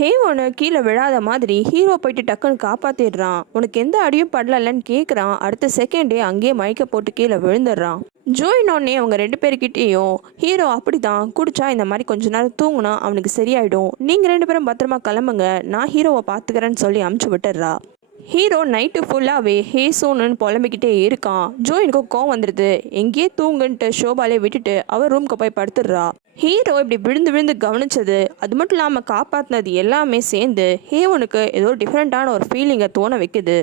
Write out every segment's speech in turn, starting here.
ஹேவனு கீழே விழாத மாதிரி ஹீரோ போயிட்டு டக்குன்னு காப்பாத்திடுறான். உனக்கு எந்த அடியும் படலன்னு கேட்குறான். அடுத்த செகண்டே அங்கேயே மயக்க போட்டு கீழே விழுந்துடுறான். ஜோயினோடனே அவங்க ரெண்டு பேர்கிட்டேயும் ஹீரோ அப்படிதான் குடிச்சா இந்த மாதிரி கொஞ்ச நேரம் தூங்குனா அவனுக்கு சரியாயிடும், நீங்கள் ரெண்டு பேரும் பத்திரமா கிளம்புங்க, நான் ஹீரோவை பார்த்துக்கிறேன்னு சொல்லி அமுச்சு விட்டுடுறா. ஹீரோ நைட்டு ஃபுல்லாகவே ஹே சோனுன்னு புலம்பிக்கிட்டே இருக்கான். ஜோயினுக்கு கோவம் வந்துடுது. எங்கேயே தூங்குன்ட்டு ஷோபாலே விட்டுட்டு அவர் ரூம்க்கு போய் படுத்துடுறா. ஹீரோ இப்படி விழுந்து விழுந்து கவனிச்சது அது மட்டும் இல்லாமல் காப்பாற்றினது எல்லாமே சேர்ந்து ஹேவனுக்கு ஏதோ டிஃப்ரெண்ட்டான ஒரு ஃபீலிங்கை தோண வைக்குது.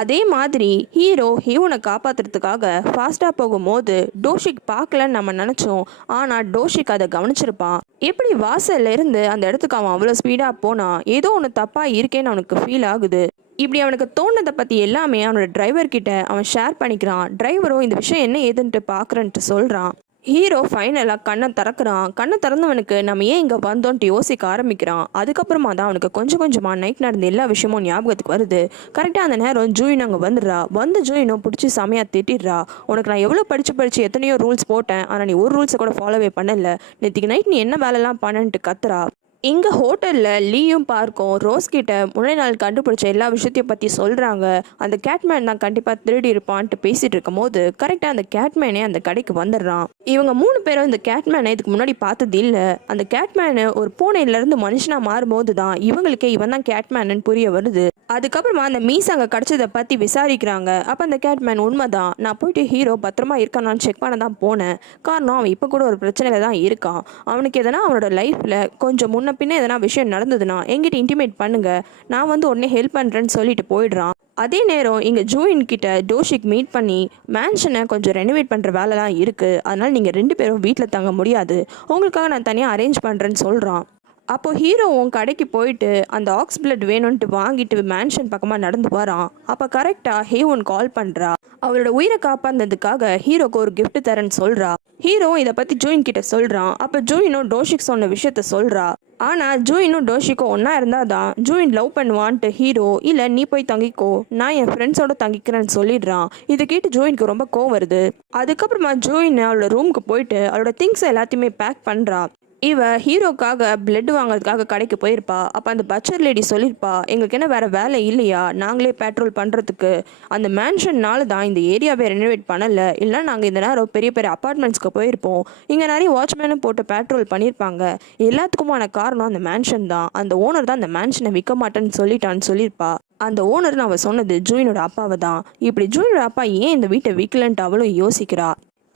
அதே மாதிரி ஹீரோ ஹேவனை காப்பாற்றுறதுக்காக ஃபாஸ்ட்டாக போகும்போது டோஷிக் பார்க்கலன்னு நம்ம நினச்சோம். ஆனால் டோஷிக் அதை கவனிச்சிருப்பான். எப்படி வாசல்ல இருந்து அந்த இடத்துக்கு அவன் அவ்வளோ ஸ்பீடாக போனான், ஏதோ ஒன்று தப்பாக இருக்கேன்னு அவனுக்கு ஃபீல் ஆகுது. இப்படி அவனுக்கு தோணுதை பற்றி எல்லாமே அவனோட டிரைவர்கிட்ட அவன் ஷேர் பண்ணிக்கிறான். டிரைவரும் இந்த விஷயம் என்ன ஏதுன்ட்டு பார்க்குறேன்ட்டு சொல்கிறான். ஹீரோ ஃபைனலாக கண்ணை திறக்கிறான். கண்ணை திறந்தவனுக்கு நம்ம ஏன் இங்கே வந்தோன்ட்டு யோசிக்க ஆரம்பிக்கிறான். அதுக்கப்புறமா தான் அவனுக்கு கொஞ்சம் கொஞ்சமாக நைட் நடந்த எல்லா விஷயமும் ஞாபகத்துக்கு வருது. கரெக்டாக அந்த நேரம் ஜூயின் அங்கே வந்துடுறா. வந்து ஜூயினும் பிடிச்சி செமையாக திட்டிடுறா. உனக்கு நான் எவ்வளோ படித்து எத்தனையோ ரூல்ஸ் போட்டேன், ஆனால் நீ ஒரு ரூல்ஸை கூட ஃபாலோவே பண்ணல, நேற்றுக்கு நைட் நீ என்ன வேலைலாம் பண்ணன்ட்டு கத்துறா. இங்கே ஹோட்டலில் லீயும் பார்க்கும் ரோஸ் கிட்ட முன்னாடி நாள் கண்டுபிடிச்ச எல்லா விஷயத்தையும் பற்றி சொல்கிறாங்க. அந்த கேட்மேன் தான் கண்டிப்பாக திருடி இருப்பான்ட்டு பேசிகிட்டு இருக்கும் போது கரெக்டாக அந்த கேட்மேனே அந்த கடைக்கு வந்துடுறான். இவங்க மூணு பேரும் இந்த கேட்மேனை இதுக்கு முன்னாடி பார்த்தது இல்லை. அந்த கேட்மேனு ஒரு பூனையிலேருந்து மனுஷனாக மாறும்போது தான் இவங்களுக்கே இவன் தான் கேட்மேனு புரிய வருது. அதுக்கப்புறமா அந்த மீஸ் அங்கே கிடச்சதை பற்றி விசாரிக்கிறாங்க. அப்போ அந்த கேட்மேன் உண்மைதான், நான் போயிட்டு ஹீரோ பத்திரமா இருக்கானான்னு செக் பண்ண தான் போனேன். காரணம் அவன் இப்போ கூட ஒரு பிரச்சனையில் தான் இருக்கான். அவனுக்கு எதனா அவனோட லைஃப்பில் கொஞ்சம் முன்ன பின்ன எதனா விஷயம் நடந்ததுன்னா எங்கிட்ட இன்டிமேட் பண்ணுங்க, நான் வந்து உடனே ஹெல்ப் பண்ணுறேன்னு சொல்லிட்டு போயிடுறான். அதே நேரம் இங்கே ஜூயின் கிட்ட டோஷிக் மீட் பண்ணி மேன்ஷனை கொஞ்சம் ரெனோவேட் பண்ணுற வேலைலாம் இருக்குது, அதனால் நீங்கள் ரெண்டு பேரும் வீட்டில் தங்க முடியாது, உங்களுக்காக நான் தனியாக அரேஞ்ச் பண்ணுறேன்னு சொல்கிறான். அப்போது ஹீரோவும் கடைக்கு போயிட்டு அந்த ஆக்ஸ் பிளட் வேணும்ன்ட்டு வாங்கிட்டு மேன்ஷன் பக்கமாக நடந்து வரான். அப்போ கரெக்டாக ஹேவன் கால் பண்ணுறா. அவளோட உயிரை காப்பாந்ததுக்காக ஹீரோக்கு ஒரு கிஃப்ட் தரேன்னு சொல்கிறா. ஹீரோ இதை பற்றி ஜூயின் கிட்ட சொல்கிறான். அப்போ ஜூயினும் டோஷிக் சொன்ன விஷயத்த சொல்கிறா. ஆனால் ஜூயினும் டோஷிக்கும் ஒன்றா இருந்தால் தான் ஜூயின் லவ் பண்ணுவான்ட்டு ஹீரோ இல்லை நீ போய் தங்கிக்கோ, நான் என் ஃப்ரெண்ட்ஸோட தங்கிக்கிறேன்னு சொல்லிடுறான். இதை கேட்டு ஜூயினுக்கு ரொம்ப கோவம் வருது. அதுக்கப்புறமா ஜூயின் அவளோட ரூமுக்கு போயிட்டு அவளோட திங்ஸ் எல்லாத்தையுமே பேக் பண்ணுறா. இவ ஹீரோக்காக பிளட் வாங்கிறதுக்காக கடைக்கு போயிருப்பா. அப்போ அந்த பச்சர் லேடி சொல்லியிருப்பா, எங்களுக்கு என்ன வேறு வேலை இல்லையா, நாங்களே பேட்ரோல் பண்ணுறதுக்கு, அந்த மேன்ஷன்னால தான் இந்த ஏரியாவை ரெனோவேட் பண்ணலை, இல்லைனா நாங்கள் இந்த நேரம் பெரிய பெரிய அப்பார்ட்மெண்ட்ஸ்க்கு போயிருப்போம், இங்கே நிறைய வாட்ச்மேனும் போட்டு பேட்ரோல் பண்ணியிருப்பாங்க, எல்லாத்துக்குமான காரணம் அந்த மேன்ஷன் தான், அந்த ஓனர் தான் அந்த மேன்ஷனை விற்க மாட்டேன்னு சொல்லியிருப்பா. அந்த ஓனர்னு அவள் சொன்னது ஜூயினோட அப்பாவை தான். இப்படி ஜூயினோட அப்பா ஏன் இந்த வீட்டை விற்கலன்ட்டு அவளும் யோசிக்கிறா.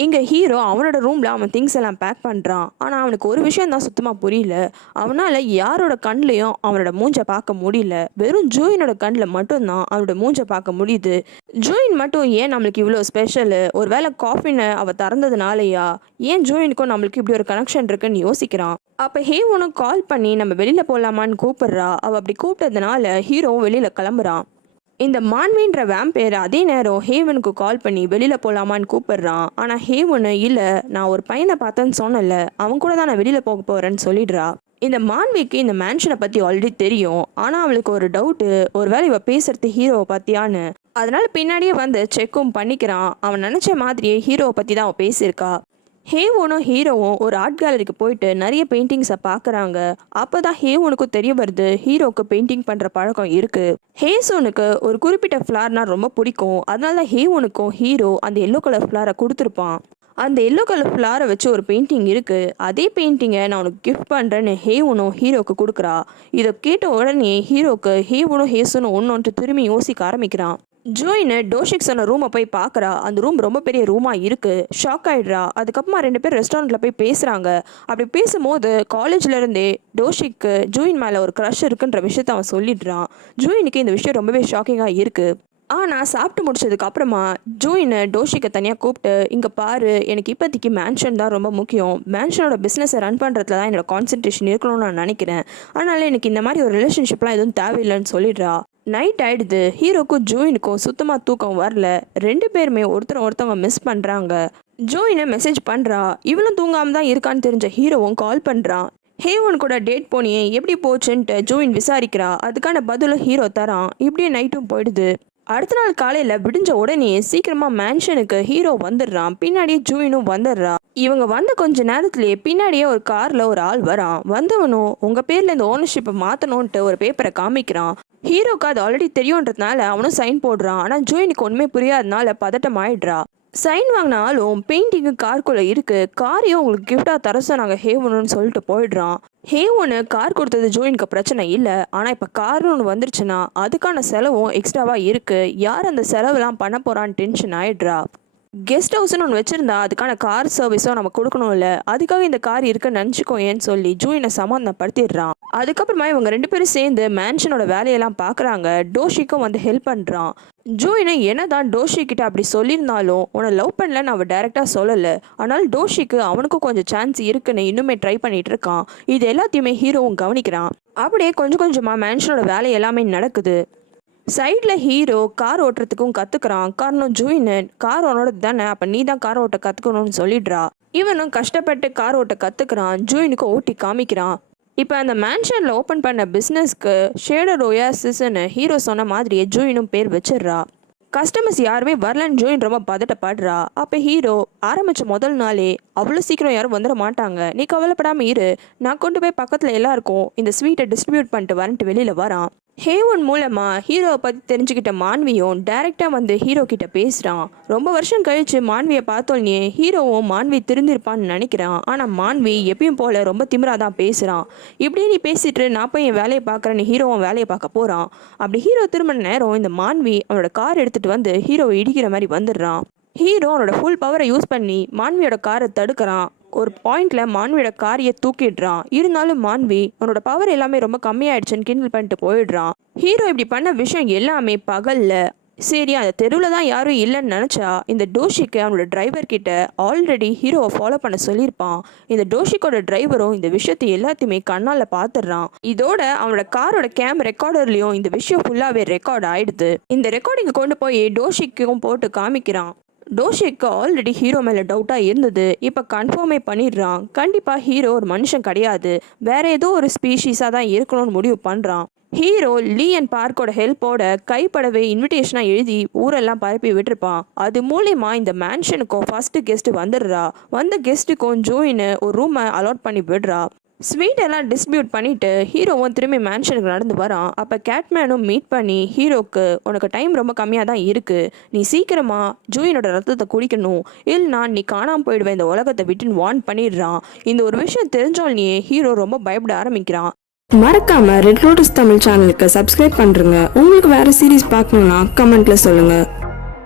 இங்கே ஹீரோ அவனோட ரூமில் அவன் திங்ஸ் எல்லாம் பேக் பண்ணுறான். ஆனால் அவனுக்கு ஒரு விஷயம் தான் சுத்தமாக புரியல. அவனால் யாரோட கண்ணிலையும் அவனோட மூஞ்சை பார்க்க முடியல. வெறும் ஜூயினோட கண்ணில் மட்டும்தான் அவனோட மூஞ்சை பார்க்க முடியுது. ஜூயின் மட்டும் ஏன் நம்மளுக்கு இவ்வளோ ஸ்பெஷலு, ஒரு வேளை காஃபினை அவள் திறந்ததுனாலயா, ஏன் ஜூயினுக்கும் நம்மளுக்கு இப்படி ஒரு கனெக்ஷன் இருக்குன்னு யோசிக்கிறான். அப்போ ஹேவனும் கால் பண்ணி நம்ம வெளியில் போகலாமான்னு கூப்பிடுறா. அவள் அப்படி கூப்பிட்டதுனால ஹீரோவும் வெளியில் கிளம்புறான். இந்த மான்வின்ற வேம்பேர் அதே நேரம் ஹேவனுக்கு கால் பண்ணி வெளியில் போகலாமான்னு கூப்பிடுறான். ஆனால் ஹேவனு இல்லை, நான் ஒரு பையனை பார்த்தேன்னு சொன்னல, அவன் கூட தான் நான் வெளியில் போக போகிறேன்னு சொல்லிடுறா. இந்த மான்விக்கு இந்த மேன்ஷனை பற்றி ஆல்ரெடி தெரியும். ஆனால் அவளுக்கு ஒரு டவுட்டு, ஒரு வேளை இவ பேசுறது ஹீரோவை பற்றியான்னு. அதனால பின்னாடியே வந்து செக்கும் பண்ணிக்கிறான். அவன் நினச்ச மாதிரியே ஹீரோவை பற்றி தான் அவன் பேசியிருக்கா. ஹேவனும் ஹீரோவும் ஒரு ஆர்ட் கேலரிக்கு போயிட்டு நிறைய பெயிண்டிங்ஸை பார்க்குறாங்க. அப்போ தான் ஹேவனுக்கும் தெரிய வருது ஹீரோவுக்கு பெயிண்டிங் பண்ணுற பழக்கம் இருக்குது. ஹேசோனுக்கு ஒரு குறிப்பிட்ட ஃப்ளார்னால் ரொம்ப பிடிக்கும். அதனால தான் ஹேவனுக்கும் ஹீரோ அந்த எல்லோ கலர் ஃப்ளாரை கொடுத்துருப்பான். அந்த எல்லோ கலர் ஃப்ளாரை வச்சு ஒரு பெயிண்டிங் இருக்குது. அதே பெயிண்டிங்கை நான் உனக்கு கிஃப்ட் பண்ணுறேன்னு ஹேவனும் ஹீரோவுக்கு கொடுக்குறா. இதை கேட்ட உடனே ஹீரோக்கு ஹேவனும் ஹேசனும் ஒன்று திரும்பி யோசிக்க ஆரம்பிக்கிறான். ஜோயின் டோஷிக் சொன்ன ரூமை போய் பார்க்குறா. அந்த ரூம் ரொம்ப பெரிய ரூமாக இருக்குது. ஷாக் ஆகிடுறா. அதுக்கப்புறமா ரெண்டு பேர் ரெஸ்டாரண்ட்டில் போய் பேசுகிறாங்க. அப்படி பேசும்போது காலேஜ்லேருந்தே டோஷிக்கு ஜூயின் மேலே ஒரு க்ரஷ் இருக்குன்ற விஷயத்த அவன் சொல்லிடுறான். ஜூயினுக்கு இந்த விஷயம் ரொம்பவே ஷாக்கிங்காக இருக்குது. ஆனால் சாப்பிட்டு முடிச்சதுக்கு அப்புறமா ஜூயினை டோஷிக்கை தனியாக கூப்பிட்டு, இங்கே பாரு, எனக்கு இப்போதைக்கு மேன்ஷன் தான் ரொம்ப முக்கியம், மேன்ஷனோட பிஸ்னஸை ரன் பண்ணுறதுல தான் என்னோட கான்சன்ட்ரேஷன் இருக்கணும்னு நான் நினைக்கிறேன், அதனால் எனக்கு இந்த மாதிரி ஒரு ரிலேஷன்ஷிப்லாம் எதுவும் தேவையில்லைன்னு சொல்லிடுறா. நைட் ஆகிடுது. ஹீரோக்கும் ஜூயினுக்கும் சுத்தமாக தூக்கம் வரல. ரெண்டு பேருமே ஒருத்தவங்க மிஸ் பண்ணுறாங்க. ஜூயினை மெசேஜ் பண்ணுறா. இவளும் தூங்காமல் தான் இருக்கான்னு தெரிஞ்ச ஹீரோவும் கால் பண்ணுறான். ஹேவன் கூட டேட் போனியே எப்படி போச்சுன்ட்டு ஜூயின் விசாரிக்கிறா. அதுக்கான பதிலும் ஹீரோ தரான். இப்படியே நைட்டும் போயிடுது. அடுத்த நாள் காலையில விடிஞ்ச உடனே சீக்கிரமா மேன்ஷனுக்கு ஹீரோ வந்துடுறான். பின்னாடியே ஜூயினும் வந்துடுறா. இவங்க வந்த கொஞ்ச நேரத்திலேயே பின்னாடியே ஒரு கார்ல ஒரு ஆள் வரான். வந்தவனும் உங்க பேர்ல இந்த ஓனர்ஷிப்பை மாத்தணும்ட்டு ஒரு பேப்பரை காமிக்கிறான். ஹீரோக்கு அது ஆல்ரெடி தெரியுன்றதுனால அவனும் சைன் போடுறான். ஆனா ஜூயினுக்கு ஒண்ணுமே புரியாதனால பதட்டம் ஆயிடுறா. சைன் வாங்கினாலும் பெயிண்டிங்கு காருக்குள்ள இருக்கு. காரையும் உங்களுக்கு கிஃப்டா தர சொன்னாங்க ஹேவனுன்னு சொல்லிட்டு போயிடுறான். ஹேவனு கார் கொடுத்தது ஜோயினுக்கு பிரச்சனை இல்லை. ஆனால் இப்போ கார்னு ஒன்று வந்துருச்சுன்னா அதுக்கான செலவும் எக்ஸ்ட்ராவாக இருக்குது. யார் அந்த செலவுலாம் பண்ண போகிறான்னு டென்ஷன் ஆயிடுறா. கெஸ்ட் ஹவுஸ்னு ஒன்று வச்சுருந்தா அதுக்கான கார் சர்வீஸும் நம்ம கொடுக்கணும்ல, அதுக்காக இந்த கார் இருக்குன்னு நினச்சிக்கோ ஏன்னு சொல்லி ஜூயினை சமாதானப்படுத்திடுறான். அதுக்கப்புறமா இவங்க 2 பேரும் சேர்ந்து மேன்ஷனோட வேலையெல்லாம் பார்க்குறாங்க. டோஷிக்கும் வந்து ஹெல்ப் பண்ணுறான். ஜூயினை என்னதான் டோஷி கிட்ட அப்படி சொல்லியிருந்தாலும் உன்னை லவ் பண்ணலன்னு அவள் டைரெக்டாக சொல்லலை. ஆனால் டோஷிக்கு அவனுக்கும் கொஞ்சம் சான்ஸ் இருக்குன்னு இன்னுமே ட்ரை பண்ணிட்டு இருக்கான். இது எல்லாத்தையுமே ஹீரோவும் கவனிக்கிறான். அப்படியே கொஞ்சம் கொஞ்சமாக மேன்ஷனோட வேலை எல்லாமே நடக்குது. சைடில் ஹீரோ கார் ஓட்டுறதுக்கும் கற்றுக்குறான். காரணம் ஜூயின் கார் உன்னோட தானே, அப்போ நீ தான் கார் ஓட்ட கற்றுக்கணும்னு சொல்லிடுறா. இவனும் கஷ்டப்பட்டு கார் ஓட்ட கற்றுக்குறான். ஜூயினுக்கு ஓட்டி காமிக்கிறான். இப்போ அந்த மேன்ஷனில் ஓப்பன் பண்ண பிஸ்னஸ்க்கு ஷேடர் ஒயாசிஸ்ன்னு ஹீரோ சொன்ன மாதிரியே ஜூயினும் பேர் வச்சிடுறா. கஸ்டமர்ஸ் யாருமே வரலன்னு ஜூயின் ரொம்ப பதட்டப்படுறா. அப்போ ஹீரோ ஆரம்பித்த முதல் நாளே அவ்வளோ சீக்கிரம் யாரும் வந்துட மாட்டாங்க, நீ கவலைப்படாமல் இரு, நான் கொண்டு போய் பக்கத்தில் எல்லாருக்கும் இந்த ஸ்வீட்டை டிஸ்ட்ரிபியூட் பண்ணிட்டு வரன்ட்டு வெளியில் வரான். ஹேவன் மூலமாக ஹீரோவை பற்றி தெரிஞ்சுக்கிட்ட மான்வியும் டைரெக்டாக வந்து ஹீரோ கிட்ட பேசுகிறான். ரொம்ப வருஷம் கழித்து மான்வியை பார்த்தோன்னே ஹீரோவும் மான்வி திருந்திருப்பான்னு நினைக்கிறான். ஆனால் மான்வி எப்பயும் போல் ரொம்ப திமிராக தான் பேசுகிறான். இப்படியே நீ பேசிட்டு நான் போய் என் வேலையை பார்க்குறேன்னு ஹீரோவும் வேலையை பார்க்க போகிறான். அப்படி ஹீரோ திரும்பின நேரம் இந்த மான்வி அவனோட கார் எடுத்துகிட்டு வந்து ஹீரோவை இடிக்கிற மாதிரி வந்துடுறான். ஹீரோ அவனோட ஃபுல் பவரை யூஸ் பண்ணி மான்வியோட காரை தடுக்கிறான். ஒரு பாயிண்ட்ல மான்வியோட காரியை தூக்கிடுறான். இருந்தாலும் மான்வி அவனோட பவர் எல்லாமே ரொம்ப கம்மியாயிடுச்சுன்னு கிண்டல் பண்ணிட்டு போயிடுறான். ஹீரோ இப்படி பண்ண விஷயம் எல்லாமே பகல்ல. சரி, அந்த தெருவில் தான் யாரும் இல்லைன்னு நினச்சா இந்த டோஷிக்கு அவனோட டிரைவர் கிட்ட ஆல்ரெடி ஹீரோவை ஃபாலோ பண்ண சொல்லியிருப்பான். இந்த டோஷிக்கோட டிரைவரும் இந்த விஷயத்தை எல்லாத்தையுமே கண்ணால் பார்த்துடுறான். இதோட அவனோட காரோட ரெக்கார்டர்லையும் இந்த விஷயம் ஃபுல்லாகவே ரெக்கார்ட் ஆயிடுது. இந்த ரெக்கார்டிங்கை கொண்டு போய் டோஷிக்கும் போட்டு காமிக்கிறான். டோஷிக்கு ஆல்ரெடி ஹீரோ மேலே டவுட்டாக இருந்தது. இப்போ கன்ஃபார்மே பண்ணிடுறான். கண்டிப்பாக ஹீரோ ஒரு மனுஷன் கிடையாது, வேற ஏதோ ஒரு ஸ்பீஷீஸாக தான் இருக்கணும்னு முடிவு பண்ணுறான். ஹீரோ லீ அண்ட் பார்க்கோட ஹெல்ப்போட கைப்படவே இன்விடேஷனாக எழுதி ஊரெல்லாம் பரப்பி விட்டுருப்பான். அது மூலயமா இந்த மேன்ஷனுக்கும் ஃபர்ஸ்ட் கெஸ்ட் வந்துடுறா. வந்த கெஸ்ட்டுக்கும் ஜூயின்னு ஒரு ரூமை அலாட் பண்ணி விடுறா. ஸ்வீட் எல்லாம் டிஸ்ட்ரிபியூட் பண்ணிட்டு ஹீரோவும் திரும்பி மேன்ஷனுக்கு நடந்து வரான். அப்போ கேட்மேனும் மீட் பண்ணி ஹீரோக்கு உனக்கு டைம் ரொம்ப கம்மியாக தான் இருக்குது, நீ சீக்கிரமாக ஜூயினோட ரத்தத்தை குடிக்கணும், இல்லைனா நீ காணாமல் போயிடுவேன் இந்த உலகத்தை விட்டுன்னு வார்ன் பண்ணிடுறான். இந்த ஒரு விஷயம் தெரிஞ்சோடனே ஹீரோ ரொம்ப பயப்பட ஆரம்பிக்கிறான். மறக்காம ரெட் லோட்டஸ் தமிழ் சேனலுக்கு சப்ஸ்கிரைப் பண்ணுறங்க. உங்களுக்கு வேறு சீரீஸ் பார்க்கணுன்னா கமெண்ட்டில் சொல்லுங்கள்.